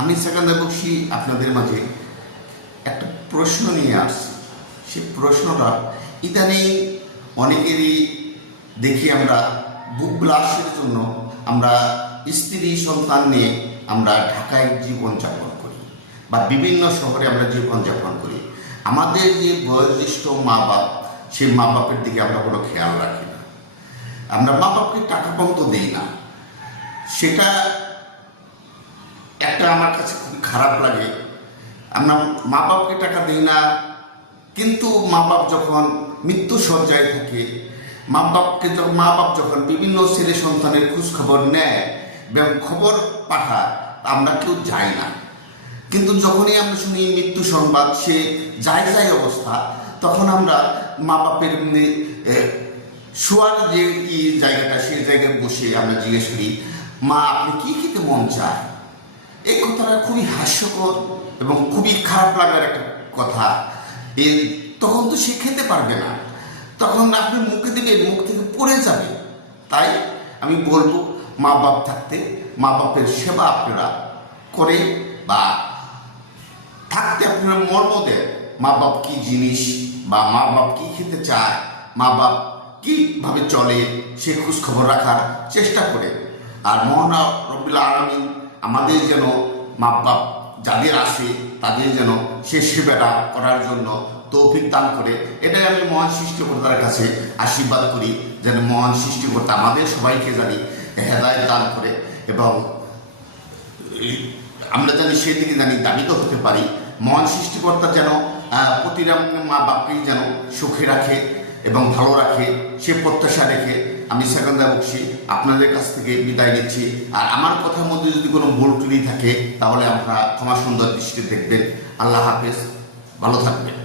আমি সেকেন্দার বক্সি আপনাদের মাঝে একটা প্রশ্ন নিয়ে আসছি। সেই প্রশ্নটা ইদানিং অনেকেরই দেখি আমরা বুক ব্লাস্টের জন্য আমরা স্ত্রী সন্তান নিয়ে আমরা ঢাকায় জীবনযাপন করি বা বিভিন্ন শহরে আমরা জীবনযাপন করি। আমাদের যে বয়োজ্যেষ্ঠ মা বাপ, সেই মা বাপের দিকে আমরা কোনো খেয়াল রাখি না। আমরা মা বাপকে টাকা কম তো দিই না। সেটা একটা আমার কাছে খুব খারাপ লাগে। আমরা মা বাপকে টাকা দিই না, কিন্তু মা বাপ যখন মৃত্যু শয্যায় থাকে, মা বাপ যখন বিভিন্ন ছেলে সন্তানের খোঁজ খবর নেয় এবং খবর পাঠায়, আমরা কেউ যাই না। কিন্তু যখনই আমরা শুনি মৃত্যু সংবাদ, সে যায় অবস্থা, তখন আমরা মা বাপের শোয়ার যে জায়গাটা, সেই জায়গায় বসে আমরা জিজ্ঞেস করি, মা আপনি কি খেতে মন চায়? এই কথাটা খুবই হাস্যকর এবং খুবই খারাপ লাগার একটা কথা। তখন তো সে খেতে পারবে না, তখন আপনি মুখে দিলে মুখ থেকে পড়ে যাবে। তাই আমি বলবো, মা বাপ থাকতে মা বাপের সেবা আপনারা করে বা থাকতে আপনারা মর্ম দেন। মা বাপ কি জিনিস বা মা বাপ কি খেতে চায়, মা বাপ কীভাবে চলে, সে খোঁজ খবর রাখার চেষ্টা করে। আর মহান রব্বুল আলামিন আমাদের যেন মা বাপ যাদের আছে তাদের যেন সে সেবাটা করার জন্য তৌফিক দান করে। এটাই আমি মহান সৃষ্টিকর্তার কাছে আশীর্বাদ করি, যেন মহান সৃষ্টিকর্তা আমাদের সবাইকে জানি হেদায়েত দান করে এবং আমরা জানি সেদিকে জানি দাবিত হতে পারি। মহান সৃষ্টিকর্তা যেন প্রতিটা মা বাপকেই যেন সুখে রাখে এবং ভালো রাখে, সে প্রত্যাশা রেখে আমি সেকেন্দার বক্সি আপনাদের কাছ থেকে বিদায় নিচ্ছি। আর আমার কথার মধ্যে যদি কোনো ভুল ত্রুটি থাকে তাহলে আপনারা ক্ষমা সুন্দর দৃষ্টিতে দেখবেন। আল্লাহ হাফেজ, ভালো থাকবেন।